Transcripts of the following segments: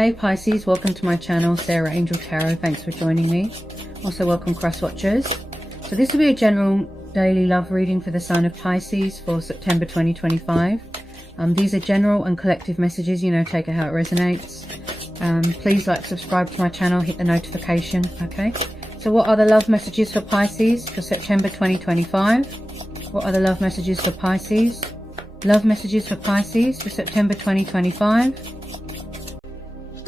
Hey Pisces, welcome to my channel, Sarah Angel Tarot. Thanks for joining me. Also welcome cross watchers. So this will be a general daily love reading for the sign of Pisces for September 2025. These are general and collective messages, you know, take it how it resonates. Please like, subscribe to my channel, hit the notification, okay? So what are the love messages for Pisces for September 2025? What are the love messages for Pisces? Love messages for Pisces for September 2025.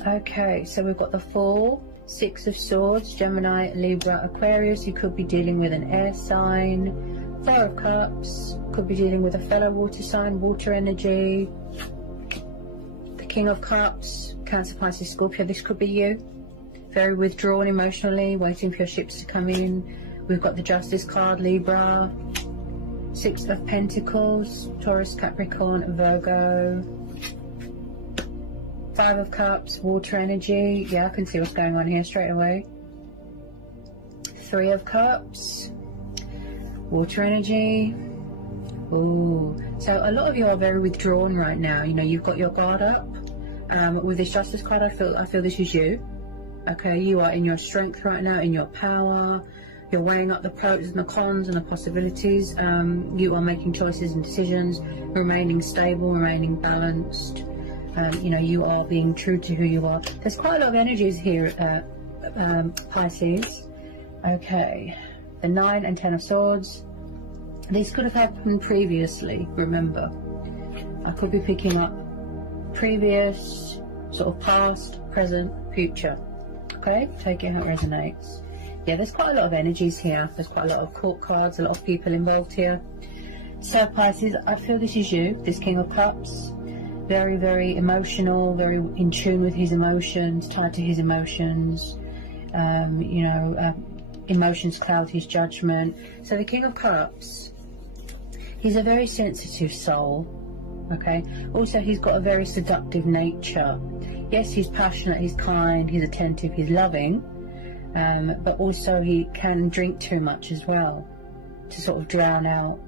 Okay, so we've got the Fool, Six of Swords, Gemini, Libra, Aquarius. You could be dealing with an air sign. Four of Cups, could be dealing with a fellow water sign, water energy. The King of Cups, Cancer, Pisces, Scorpio. This could be you. Very withdrawn emotionally, waiting for your ships to come in. We've got the Justice card, Libra. Six of Pentacles, Taurus, Capricorn, Virgo. Five of Cups, water energy. Yeah, I can see what's going on here straight away. Three of Cups, water energy. Ooh, so a lot of you are very withdrawn right now. You know, you've got your guard up. With this Justice card, I feel this is you. Okay, you are in your strength right now, in your power. You're weighing up the pros and the cons and the possibilities. You are making choices and decisions, remaining stable, remaining balanced. You know, you are being true to who you are. There's quite a lot of energies here, Pisces. Okay, the 9 and 10 of Swords. These could have happened previously, remember. I could be picking up previous, sort of past, present, future. Okay, take it how it resonates. Yeah, there's quite a lot of energies here. There's quite a lot of court cards, a lot of people involved here. So Pisces, I feel this is you, this King of Cups. Very, very emotional, very in tune with his emotions, tied to his emotions. You know, emotions cloud his judgment. So the King of Cups, he's a very sensitive soul. Okay, also he's got a very seductive nature. Yes, he's passionate, he's kind, he's attentive, he's loving, but also he can drink too much as well to sort of drown out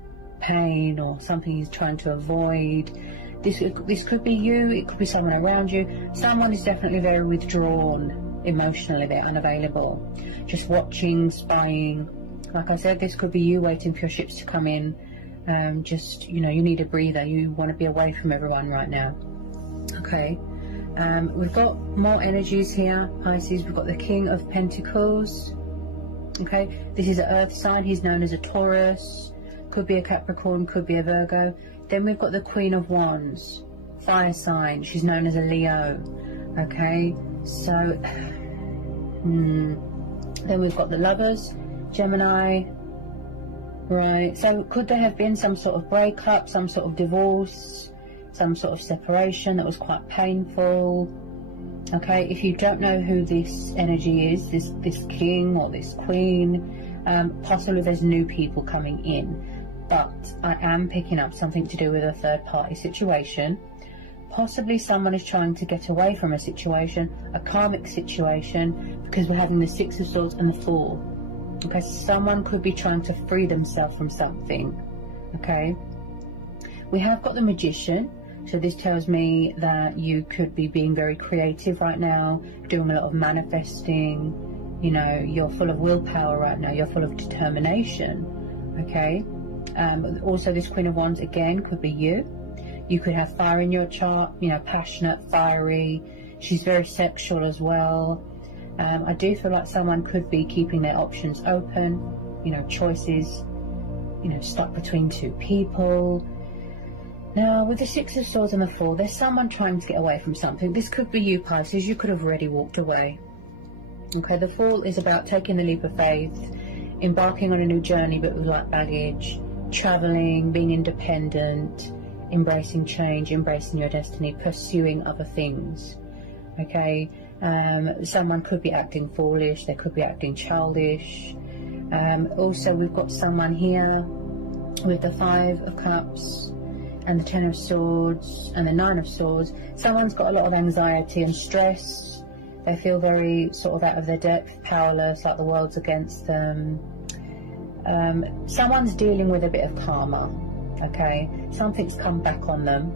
pain or something he's trying to avoid. This could be you, it could be someone around you. Someone is definitely very withdrawn emotionally, they're unavailable, just watching, spying. Like I said, this could be you waiting for your ships to come in. Just, you know, you need a breather, you want to be away from everyone right now. Okay, we've got more energies here, Pisces. We've got the King of Pentacles. Okay, this is an earth sign, he's known as a Taurus, could be a Capricorn, could be a Virgo. Then we've got the Queen of Wands, fire sign, she's known as a Leo. Okay, so then we've got the Lovers, Gemini. Right, so could there have been some sort of breakup, some sort of divorce, some sort of separation that was quite painful? Okay, if you don't know who this energy is, this king or this queen, possibly there's new people coming in. But I am picking up something to do with a third party situation. Possibly someone is trying to get away from a situation, a karmic situation, because we're having the Six of Swords and the Fool. Okay, someone could be trying to free themselves from something. Okay, we have got the Magician, so this tells me that you could be being very creative right now, doing a lot of manifesting. You know, you're full of willpower right now, you're full of determination. Okay, also this Queen of Wands again could be you. You could have fire in your chart, you know, passionate, fiery. She's very sexual as well. I do feel like someone could be keeping their options open, you know, choices, you know, stuck between two people. Now, with the Six of Swords and the Fool, there's someone trying to get away from something. This could be you, Pisces. You could have already walked away. Okay, the Fool is about taking the leap of faith, embarking on a new journey, but with light baggage, traveling, being independent, embracing change, embracing your destiny, pursuing other things. Okay, someone could be acting foolish, they could be acting childish. Also, we've got someone here with the Five of Cups and the 10 of Swords and the 9 of Swords. Someone's got a lot of anxiety and stress. They feel very sort of out of their depth, powerless, like the world's against them. Someone's dealing with a bit of karma. Okay, something's come back on them.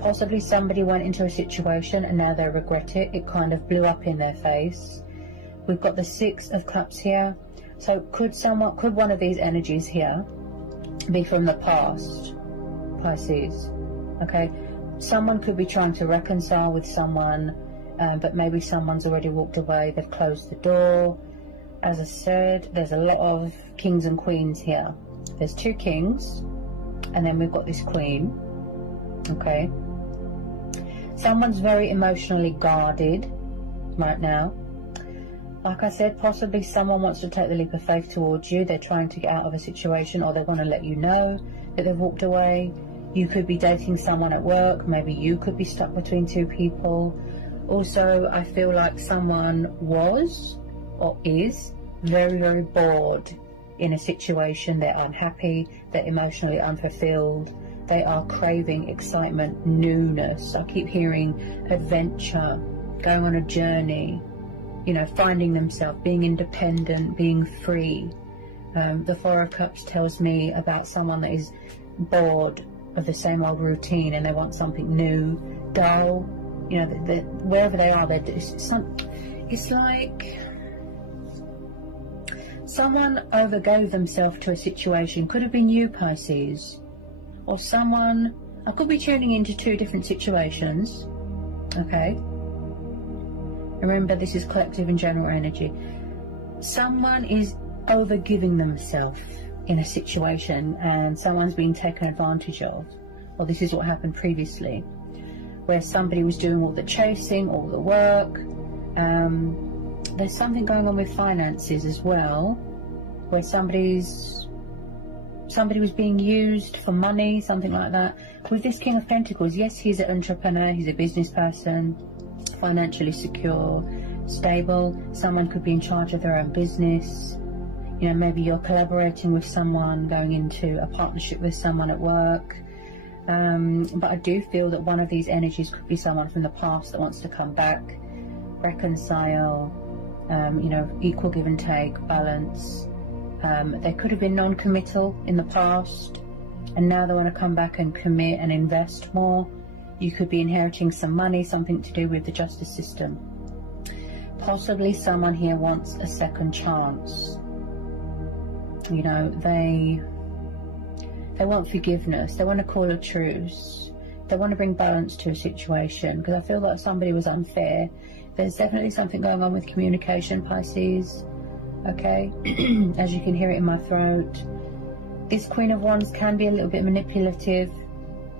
Possibly somebody went into a situation and now they regret it. It kind of blew up in their face. We've got the Six of Cups here. So could one of these energies here be from the past, Pisces? Okay, someone could be trying to reconcile with someone, but maybe someone's already walked away. They've closed the door. As I said, there's a lot of kings and queens here. There's two kings, and then we've got this queen. Okay, someone's very emotionally guarded right now. Like I said, possibly someone wants to take the leap of faith towards you. They're trying to get out of a situation, or they want to let you know that they've walked away. You could be dating someone at work. Maybe you could be stuck between two people. Also, I feel like someone was or is very, very bored in a situation. They're unhappy. They're emotionally unfulfilled. They are craving excitement, newness. I keep hearing adventure, going on a journey, you know, finding themselves, being independent, being free. The Four of Cups tells me about someone that is bored of the same old routine and they want something new, dull. You know, wherever they are, it's like someone overgave themselves to a situation. Could have been you, Pisces, or someone. I could be tuning into two different situations. Okay. Remember, this is collective and general energy. Someone is overgiving themselves in a situation and someone's being taken advantage of. Well, this is what happened previously, where somebody was doing all the chasing, all the work. There's something going on with finances as well, where somebody was being used for money, something like that. With this King of Pentacles, yes, he's an entrepreneur, he's a business person, financially secure, stable. Someone could be in charge of their own business. You know, maybe you're collaborating with someone, going into a partnership with someone at work. But I do feel that one of these energies could be someone from the past that wants to come back, reconcile, you know, equal give and take, balance. They could have been non-committal in the past, and now they want to come back and commit and invest more. You could be inheriting some money, something to do with the justice system. Possibly someone here wants a second chance. You know, they want forgiveness. They want to call a truce. They want to bring balance to a situation, because I feel like somebody was unfair. There's definitely something going on with communication, Pisces. Okay, as you can hear it in my throat. This Queen of Wands can be a little bit manipulative.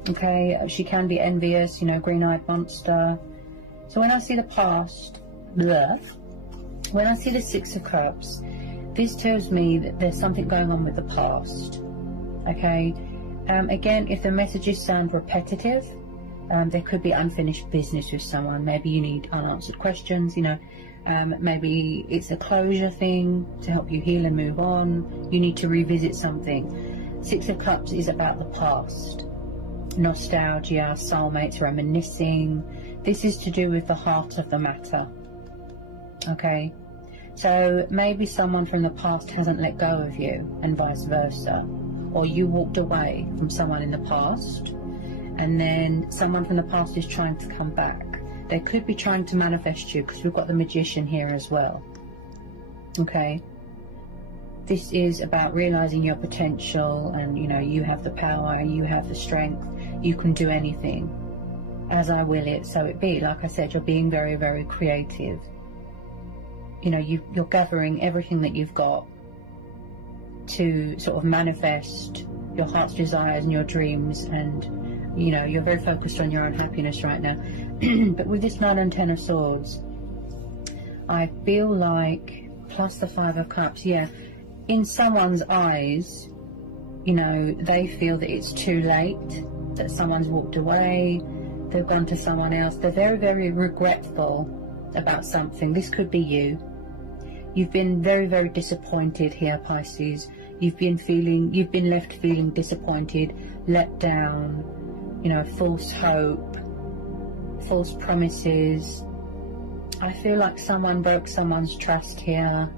Okay, she can be envious, you know, green-eyed monster. So when I see the past, when I see the Six of Cups, this tells me that there's something going on with the past. Okay, again, if the messages sound repetitive, there could be unfinished business with someone. Maybe you need unanswered questions, you know. Maybe it's a closure thing to help you heal and move on. You need to revisit something. Six of Cups is about the past. Nostalgia, soulmates, reminiscing. This is to do with the heart of the matter. Okay, so maybe someone from the past hasn't let go of you, and vice versa, or you walked away from someone in the past and then someone from the past is trying to come back. They could be trying to manifest you, because we've got the Magician here as well. Okay, this is about realizing your potential, and you know, you have the power, you have the strength, you can do anything. As I will it, so it be. Like I said, you're being very, very creative. You know, you're gathering everything that you've got to sort of manifest your heart's desires and your dreams, and you know, you're very focused on your own happiness right now. But with this 9 and 10 of Swords, I feel like, plus the 5 of Cups, yeah, in someone's eyes, you know, they feel that it's too late, that someone's walked away, they've gone to someone else. They're very, very regretful about something. This could be you. You've been very, very disappointed here, Pisces. You've been left feeling disappointed, let down, you know, false hope, false promises. I feel like someone broke someone's trust here.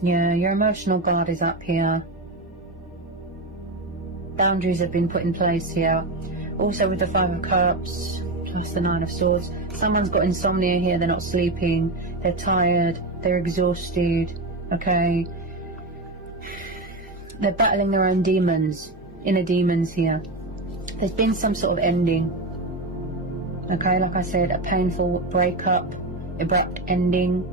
Yeah, your emotional guard is up here. Boundaries have been put in place here. Also with the Five of Cups plus the Nine of Swords, someone's got insomnia here. They're not sleeping, they're tired, they're exhausted, okay? They're battling their own demons, inner demons here. There's been some sort of ending, okay? Like I said, a painful breakup, abrupt ending.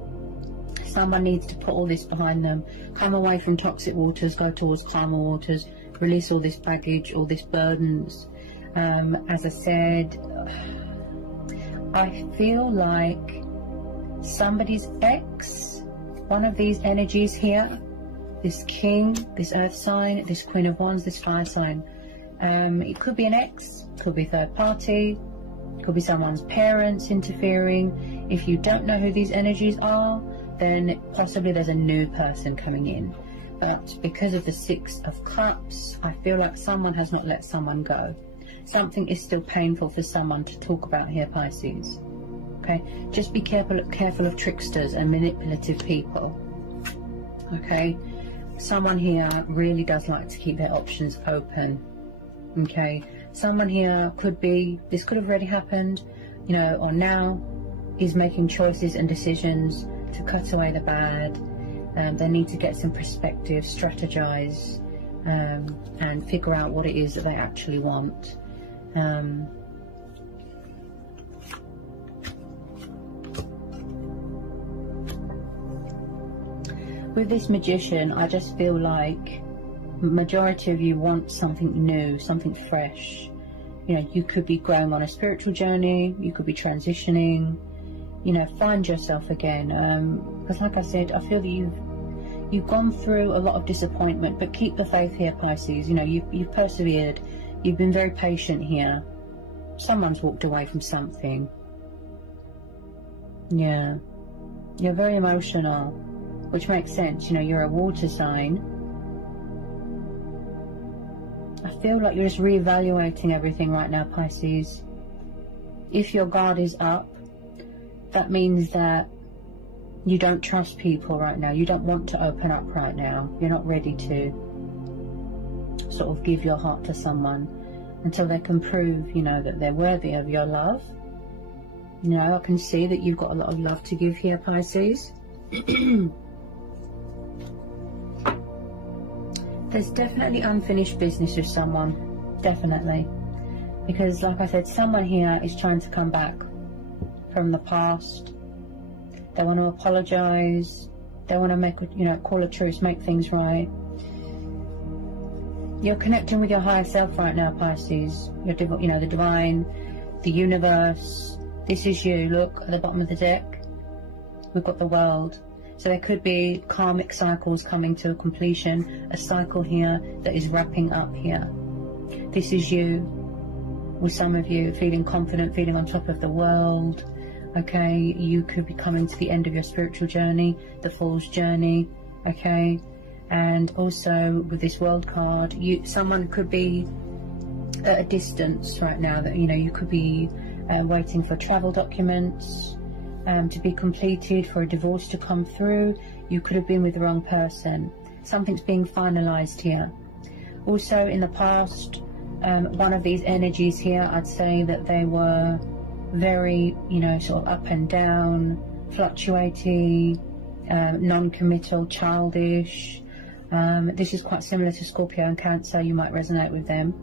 Someone needs to put all this behind them, come away from toxic waters, go towards calmer waters, release all this baggage, all these burdens. As I said, I feel like somebody's ex, one of these energies here, this king, this earth sign, this queen of wands, this fire sign, it could be an ex, could be third party, could be someone's parents interfering. If you don't know who these energies are, then possibly there's a new person coming in. But because of the Six of Cups, I feel like someone has not let someone go. Something is still painful for someone to talk about here, Pisces. Okay, just be careful of tricksters and manipulative people. Okay, someone here really does like to keep their options open. Okay, someone here this could have already happened, you know, or now is making choices and decisions to cut away the bad. They need to get some perspective, strategize, and figure out what it is that they actually want. With this Magician, I just feel like majority of you want something new, something fresh. You know, you could be going on a spiritual journey, you could be transitioning, you know, find yourself again. Because like I said, I feel that you've gone through a lot of disappointment, but keep the faith here, Pisces. You know, you've persevered, you've been very patient here. Someone's walked away from something. Yeah, you're very emotional, which makes sense. You know, you're a water sign. I feel like you're just reevaluating everything right now, Pisces. If your guard is up, that means that you don't trust people right now. You don't want to open up right now. You're not ready to sort of give your heart to someone until they can prove, you know, that they're worthy of your love. You know, I can see that you've got a lot of love to give here, Pisces. There's definitely unfinished business with someone, definitely. Because like I said, someone here is trying to come back from the past. They want to apologize. They want to make, you know, call a truce, make things right. You're connecting with your higher self right now, Pisces. You know, the divine, the universe. This is you. Look at the bottom of the deck. We've got the world. So there could be karmic cycles coming to a completion, a cycle here that is wrapping up here. This is you, with some of you feeling confident, feeling on top of the world. Okay, you could be coming to the end of your spiritual journey, the Fool's journey. Okay, and also with this World card, someone could be at a distance right now. That, you know, you could be waiting for travel documents to be completed, for a divorce to come through. You could have been with the wrong person. Something's being finalized here. Also in the past, one of these energies here, I'd say that they were very, you know, sort of up and down, fluctuating, non-committal, childish. This is quite similar to Scorpio and Cancer. You might resonate with them.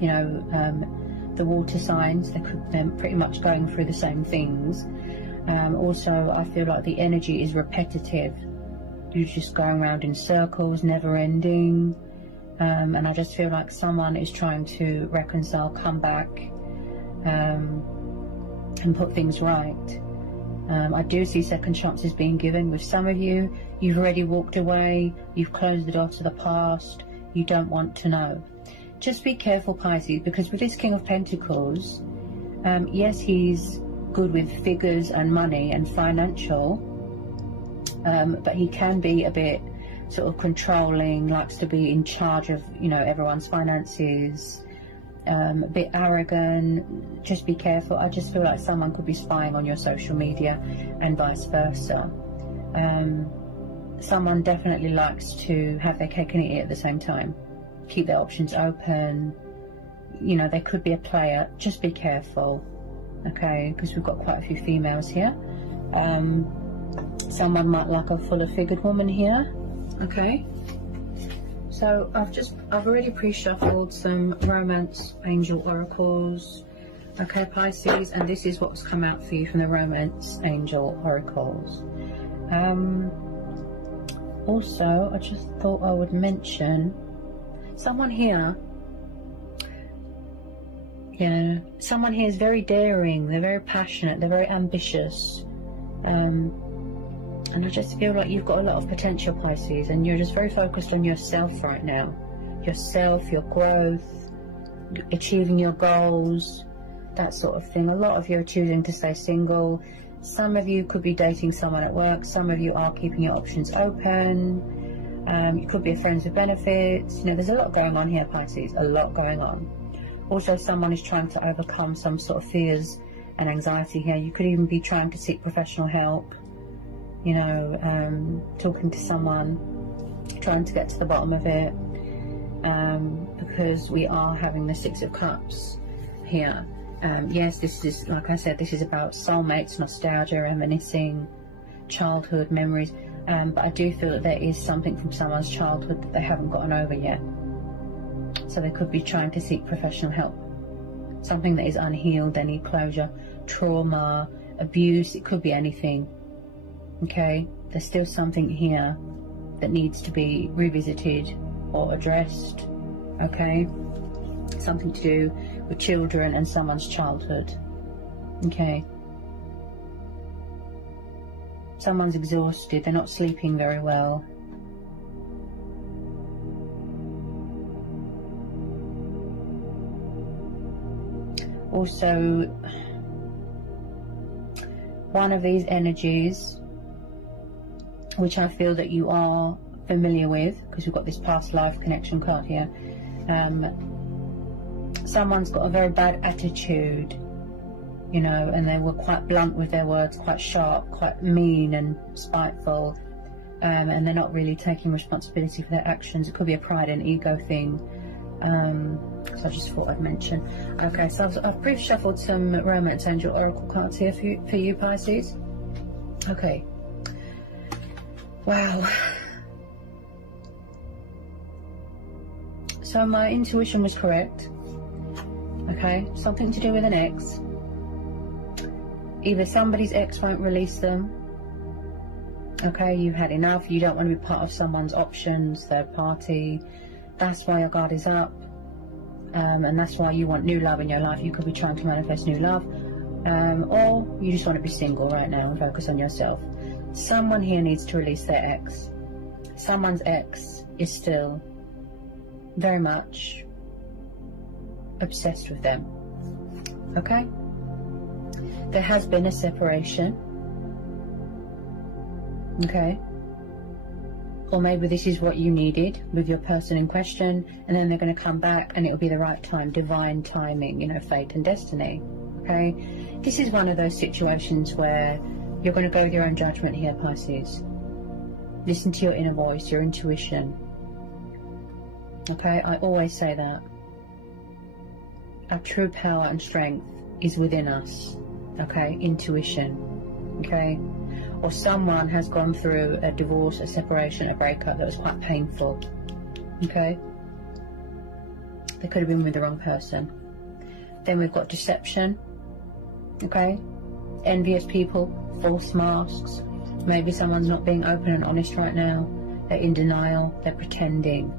You know, the water signs, they're pretty much going through the same things. Also, I feel like the energy is repetitive. You're just going around in circles, never ending. And I just feel like someone is trying to reconcile, come back, and put things right. I do see second chances being given with some of you. You've already walked away. You've closed the door to the past. You don't want to know. Just be careful, Pisces, because with this King of Pentacles, yes, he's good with figures and money and financial, but he can be a bit sort of controlling, likes to be in charge of, you know, everyone's finances, a bit arrogant. Just be careful. I just feel like someone could be spying on your social media and vice versa. Someone definitely likes to have their cake and eat it at the same time, keep their options open. you know, there could be a player. Just be careful, okay, because we've got quite a few females here. Someone might like a fuller figured woman here, okay. So I've already pre-shuffled some romance angel oracles, okay, Pisces, and this is what's come out for you from the romance angel oracles. Also, I just thought I would mention someone here. Yeah, someone here is very daring, they're very passionate, they're very ambitious, and I just feel like you've got a lot of potential, Pisces, and you're just very focused on yourself right now. Yourself, your growth, achieving your goals, that sort of thing. A lot of you are choosing to stay single. Some of you could be dating someone at work. Some of you are keeping your options open. You could be friends with benefits. You know, there's a lot going on here, Pisces, a lot going on. Also, someone is trying to overcome some sort of fears and anxiety here. You could even be trying to seek professional help. You know, talking to someone, trying to get to the bottom of it, because we are having the Six of Cups here. Yes, this is, like I said, this is about soulmates, nostalgia, reminiscing, childhood memories, but I do feel that there is something from someone's childhood that they haven't gotten over yet. So they could be trying to seek professional help. Something that is unhealed, they need closure, trauma, abuse, it could be anything. Okay, there's still something here that needs to be revisited or addressed, okay? Something to do with children and someone's childhood, okay? Someone's exhausted, they're not sleeping very well. Also, one of these energies, which I feel that you are familiar with, because we've got this past life connection card here. Someone's got a very bad attitude, you know, and they were quite blunt with their words, quite sharp, quite mean and spiteful, and they're not really taking responsibility for their actions. It could be a pride and ego thing. So I just thought I'd mention. Okay, so I've pre-shuffled some romance angel oracle cards here for you, Pisces. Okay. Wow. So my intuition was correct. Okay, something to do with an ex. Either somebody's ex won't release them. Okay, you've had enough. You don't want to be part of someone's options, third party. That's why your guard is up. And that's why you want new love in your life. You could be trying to manifest new love. Or you just want to be single right now and focus on yourself. Someone here needs to release their ex. Someone's ex is still very much obsessed with them. Okay? There has been a separation. Okay? Or maybe this is what you needed with your person in question, and then they're going to come back and it'll be the right time, divine timing, you know, fate and destiny. Okay? This is one of those situations where you're going to go with your own judgment here, Pisces. Listen to your inner voice, your intuition. Okay? I always say that. Our true power and strength is within us. Okay? Intuition. Okay? Or someone has gone through a divorce, a separation, a breakup that was quite painful. Okay? They could have been with the wrong person. Then we've got deception. Okay? Envious people, false masks. Maybe someone's not being open and honest right now. They're in denial. They're pretending.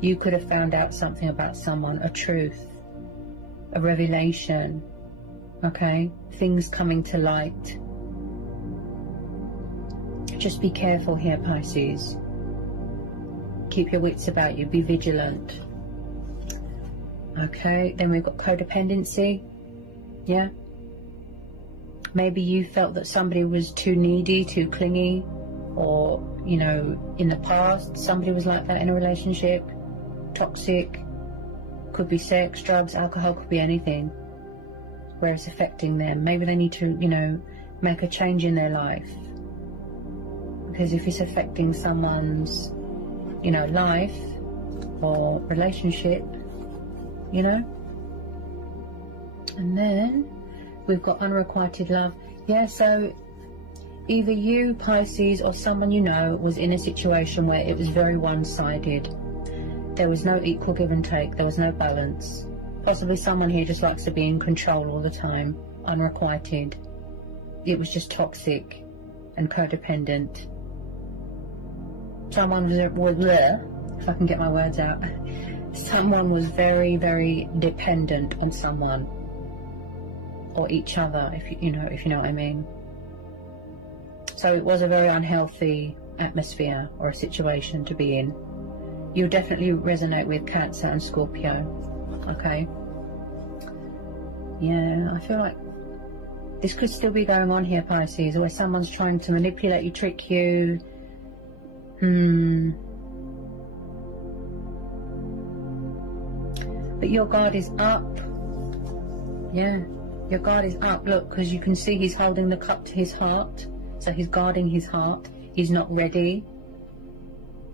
You could have found out something about someone, a truth, a revelation. Okay? Things coming to light. Just be careful here, Pisces. Keep your wits about you. Be vigilant. Okay? Then we've got codependency. Yeah? Maybe you felt that somebody was too needy, too clingy, or, you know, in the past, somebody was like that in a relationship. Toxic. Could be sex, drugs, alcohol, could be anything. Where it's affecting them. Maybe they need to, you know, make a change in their life. Because if it's affecting someone's, you know, life or relationship, you know, And then we've got unrequited love. Yeah, so either you, Pisces, or someone you know was in a situation where it was very one-sided. There was no equal give and take. There was no balance. Possibly someone here just likes to be in control all the time, unrequited. It was just toxic and codependent. Someone was there, if I can get my words out. Someone was very, very dependent on someone or each other, if you know what I mean. So it was a very unhealthy atmosphere or a situation to be in. You definitely resonate with Cancer and Scorpio, okay? Yeah, I feel like this could still be going on here, Pisces, where someone's trying to manipulate you, trick you. But your guard is up. Yeah, your guard is up. Look, because you can see he's holding the cup to his heart. So he's guarding his heart. He's not ready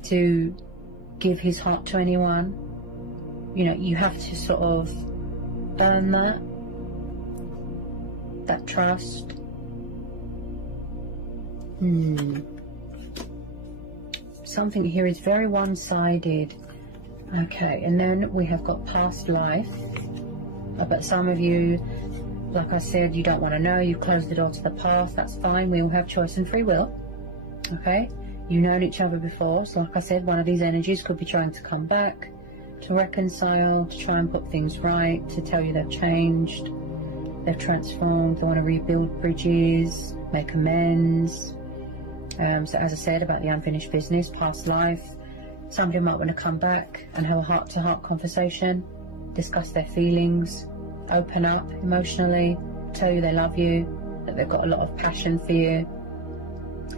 to give his heart to anyone. You know, you have to sort of earn that trust. Something here is very one-sided. Okay, and then we have got past life. But some of you, like I said, you don't want to know. You've closed the door to the past. That's fine. We all have choice and free will. Okay, you've known each other before. So like I said, one of these energies could be trying to come back, to reconcile, to try and put things right, to tell you they've changed, they've transformed, they want to rebuild bridges, make amends. So as I said about the unfinished business, past life, somebody might want to come back and have a heart-to-heart conversation, discuss their feelings, open up emotionally, tell you they love you, that they've got a lot of passion for you,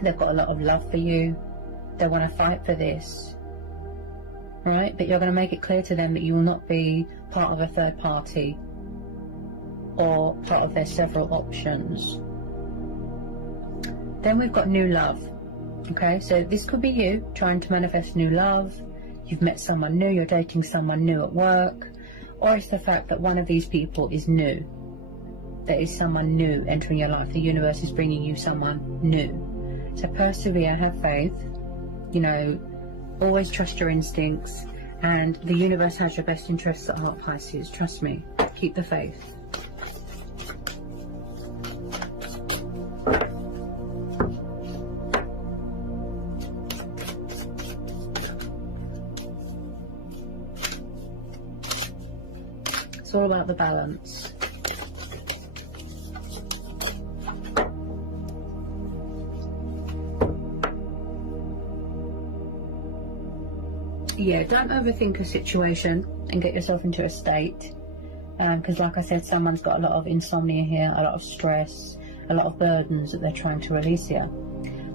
they've got a lot of love for you, they want to fight for this, right? But you're going to make it clear to them that you will not be part of a third party or part of their several options. Then we've got new love. Okay, so this could be you trying to manifest new love. You've met someone new, you're dating someone new at work, or it's the fact that one of these people is new. There is someone new entering your life. The universe is bringing you someone new. So persevere, have faith, you know, always trust your instincts, and the universe has your best interests at heart, Pisces. Trust me, keep the faith. It's all about the balance. Yeah, don't overthink a situation and get yourself into a state, because like I said, someone's got a lot of insomnia here, a lot of stress, a lot of burdens that they're trying to release here.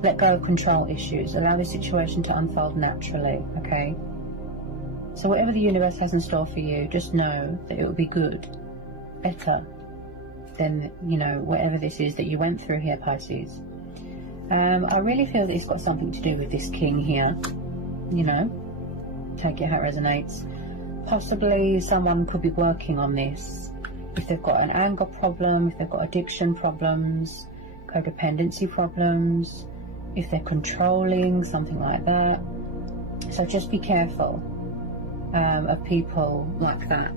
Let go of control issues. Allow the situation to unfold naturally, okay? So whatever the universe has in store for you, just know that it will be good, better than, you know, whatever this is that you went through here, Pisces. I really feel that it's got something to do with this king here, you know, take it how it resonates. Possibly someone could be working on this. If they've got an anger problem, if they've got addiction problems, codependency problems, if they're controlling, something like that. So just be careful of people like that.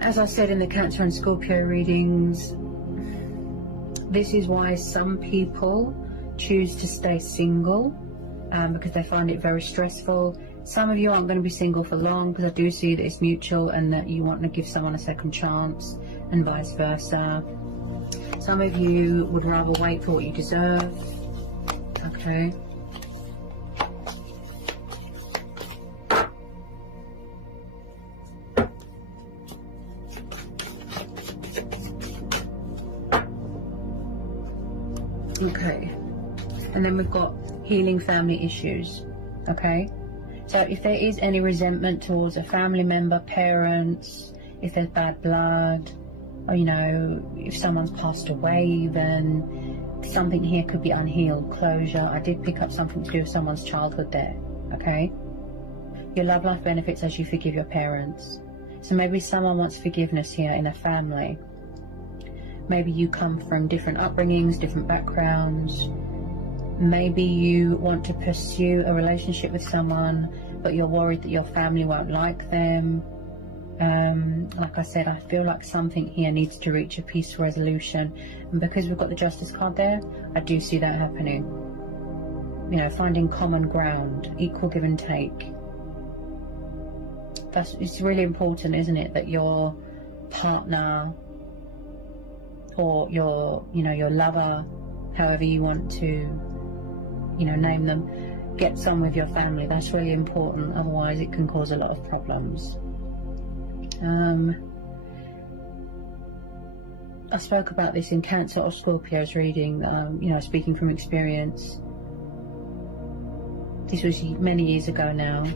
As I said in the Cancer and Scorpio readings, this is why some people choose to stay single, because they find it very stressful. Some of you aren't going to be single for long, because I do see that it's mutual and that you want to give someone a second chance, and vice versa. Some of you would rather wait for what you deserve. Okay. Okay. And then we've got healing family issues. Okay. So if there is any resentment towards a family member, parents, if there's bad blood, or, you know, if someone's passed away even, something here could be unhealed, closure. I did pick up something to do with someone's childhood there, okay? Your love life benefits as you forgive your parents. So maybe someone wants forgiveness here in a family. Maybe you come from different upbringings, different backgrounds. Maybe you want to pursue a relationship with someone, but you're worried that your family won't like them. Like I said, I feel like something here needs to reach a peaceful resolution. And because we've got the Justice card there, I do see that happening. You know, finding common ground, equal give and take. It's really important, isn't it, that your partner or your lover, however you want to, name them, gets on with your family. That's really important. Otherwise, it can cause a lot of problems. I spoke about this in Cancer or Scorpio's reading, speaking from experience. This was many years ago now,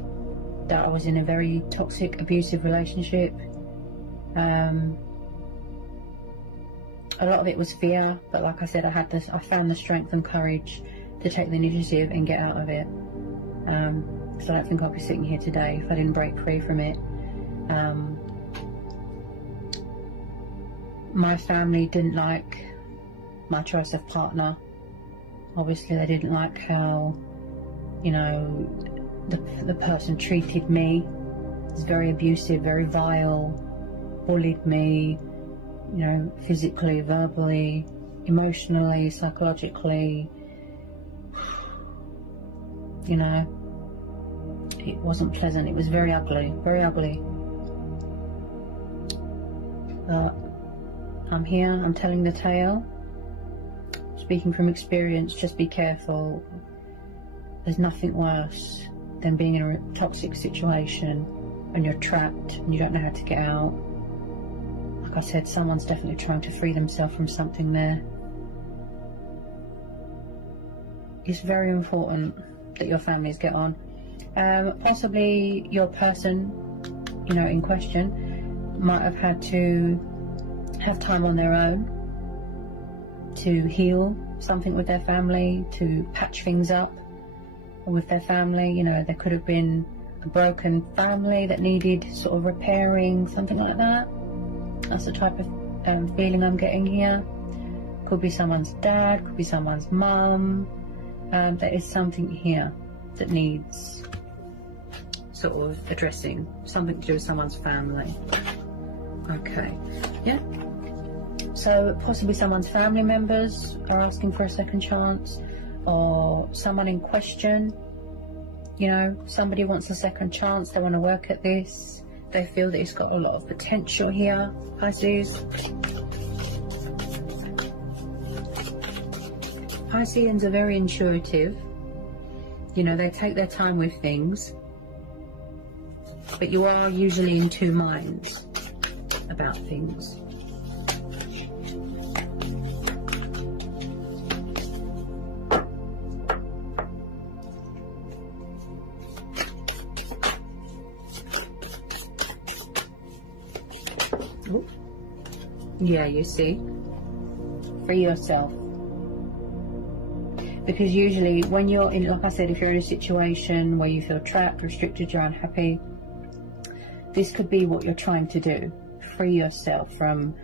that I was in a very toxic, abusive relationship. A lot of it was fear, but like I said, I found the strength and courage to take the initiative and get out of it. So I don't think I'll be sitting here today if I didn't break free from it. My family didn't like my choice of partner. Obviously, they didn't like how, the person treated me. It was very abusive, very vile, bullied me, physically, verbally, emotionally, psychologically. It wasn't pleasant. It was very ugly, very ugly. I'm here, I'm telling the tale. Speaking from experience, just be careful. There's nothing worse than being in a toxic situation and you're trapped and you don't know how to get out. Like I said, someone's definitely trying to free themselves from something there. It's very important that your families get on. Possibly your person, in question, might have had to have time on their own to heal something with their family, to patch things up with their family. There could have been a broken family that needed sort of repairing, something like that. That's the type of feeling I'm getting here. Could be someone's dad, could be someone's mum. There is something here that needs sort of addressing, something to do with someone's family. Okay, yeah. So possibly someone's family members are asking for a second chance, or someone in question, somebody wants a second chance, they want to work at this, they feel that it's got a lot of potential here, Pisces. Pisceans are very intuitive, they take their time with things, but you are usually in two minds about things. Yeah, you see, free yourself. Because usually when you're in, like I said, if you're in a situation where you feel trapped, restricted, you're unhappy, this could be what you're trying to do. Free yourself from,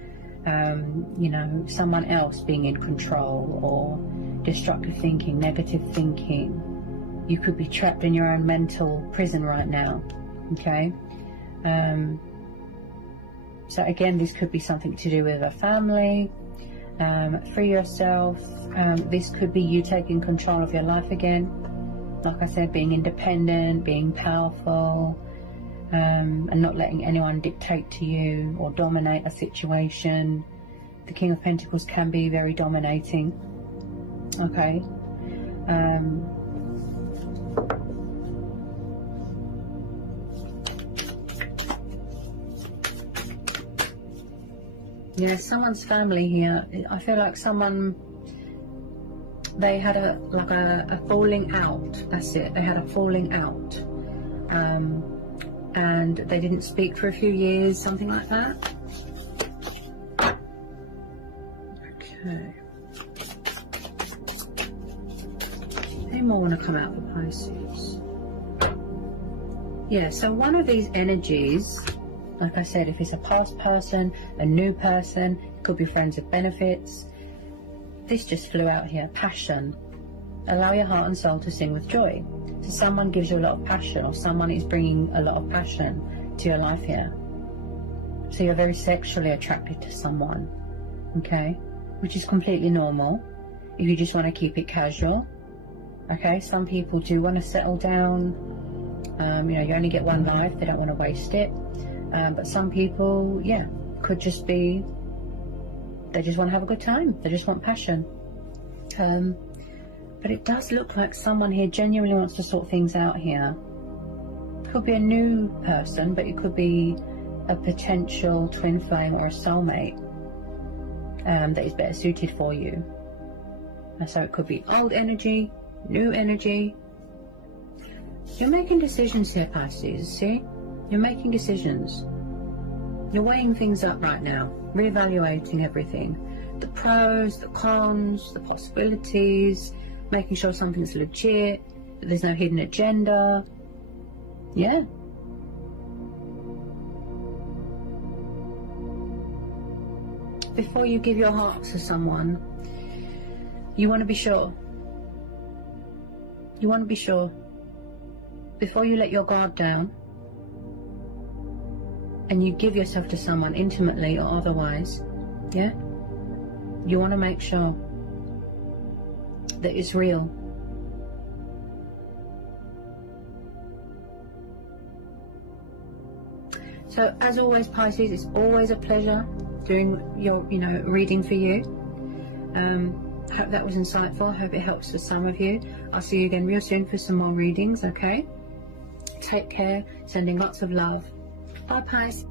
someone else being in control, or destructive thinking, negative thinking. You could be trapped in your own mental prison right now, okay? So again, this could be something to do with a family. Free yourself. This could be you taking control of your life again. Like I said, being independent, being powerful, and not letting anyone dictate to you or dominate a situation. The King of Pentacles can be very dominating. Okay. Yeah, someone's family here. I feel like they had a falling out. That's it. They had a falling out. And they didn't speak for a few years, something like that. Okay. more want to come out for Pisces? Yeah, so one of these energies, like I said, if it's a past person, a new person, it could be friends with benefits. This just flew out here. Passion. Allow your heart and soul to sing with joy. So someone gives you a lot of passion, or someone is bringing a lot of passion to your life here. So you're very sexually attracted to someone, okay? Which is completely normal if you just want to keep it casual, okay? Some people do want to settle down. You know, you only get one life, they don't want to waste it. But some people, yeah, could just be, they just want to have a good time. They just want passion. But it does look like someone here genuinely wants to sort things out here. Could be a new person, but it could be a potential twin flame or a soulmate that is better suited for you. And so it could be old energy, new energy. You're making decisions here, Pisces, see? You're making decisions. You're weighing things up right now, reevaluating everything. The pros, the cons, the possibilities, making sure something's legit, that there's no hidden agenda. Yeah. Before you give your heart to someone, you want to be sure. You want to be sure. Before you let your guard down and you give yourself to someone intimately or otherwise, yeah, you want to make sure that it's real. So as always, Pisces, it's always a pleasure doing your, reading for you. I hope that was insightful. I hope it helps for some of you. I'll see you again real soon for some more readings, okay? Take care. Sending lots of love. Bye, Pisces.